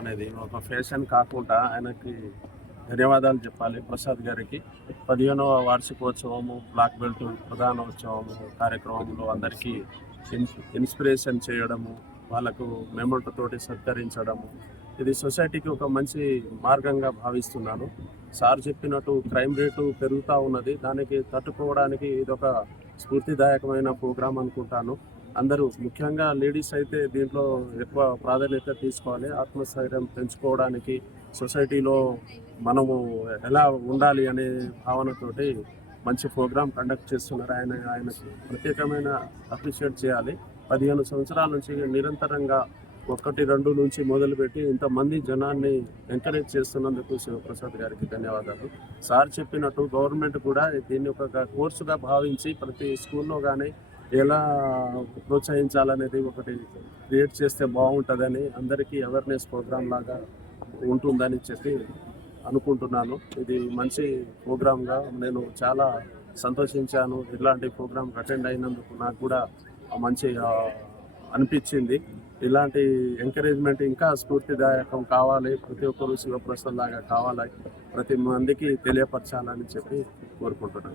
అనేది ఒక ఫ్యాషన్ కాకుండా ఆయనకి ధన్యవాదాలు చెప్పాలి. ప్రసాద్ గారికి పదిహేనవ వార్షికోత్సవము బ్లాక్ బెల్ట్ ప్రధానోత్సవము కార్యక్రమంలో అందరికీ ఇన్స్పిరేషన్ చేయడము వాళ్ళకు మెమోట్ తోటి సత్కరించడము. ఇది సొసైటీకి ఒక మంచి మార్గంగా భావిస్తున్నాను. సార్ చెప్పినట్టు క్రైమ్ రేటు పెరుగుతూ ఉన్నది. దానికి తట్టుకోవడానికి ఇది ఒక స్ఫూర్తిదాయకమైన ప్రోగ్రాం అనుకుంటాను. అందరూ ముఖ్యంగా లేడీస్ అయితే దీంట్లో ఎక్కువ ప్రాధాన్యత తీసుకోవాలి. ఆత్మస్థైర్యం పెంచుకోవడానికి సొసైటీలో మనము ఎలా ఉండాలి అనే భావనతోటి మంచి ప్రోగ్రాం కండక్ట్ చేస్తున్నారు. ఆయన ఆయనకి ప్రత్యేకమైన అప్రిషియేట్ చేయాలి. పదిహేను సంవత్సరాల నుంచి నిరంతరంగా ఒకటి రెండు నుంచి మొదలుపెట్టి ఇంతమంది జనాన్ని ఎంకరేజ్ చేస్తున్నందుకు శివప్రసాద్ గారికి ధన్యవాదాలు. సార్ చెప్పినట్టు గవర్నమెంట్ కూడా దీన్ని ఒక కోర్సుగా భావించి ప్రతి స్కూల్లో కానీ ఎలా ప్రోత్సహించాలనేది ఒకటి క్రియేట్ చేస్తే బాగుంటుందని అందరికీ అవేర్నెస్ ప్రోగ్రామ్ లాగా ఉంటుందని చెప్పి అనుకుంటున్నాను. ఇది మంచి ప్రోగ్రామ్గా నేను చాలా సంతోషించాను. ఇలాంటి ప్రోగ్రామ్ అటెండ్ అయినందుకు నాకు కూడా మంచి అనిపించింది. ఇలాంటి ఎంకరేజ్మెంట్ ఇంకా స్ఫూర్తిదాయకం కావాలి. ప్రతి ఒక్కరు శివప్రసాద్ లాగా కావాలి. ప్రతి మందికి తెలియపరచాలని చెప్పి కోరుకుంటున్నాను.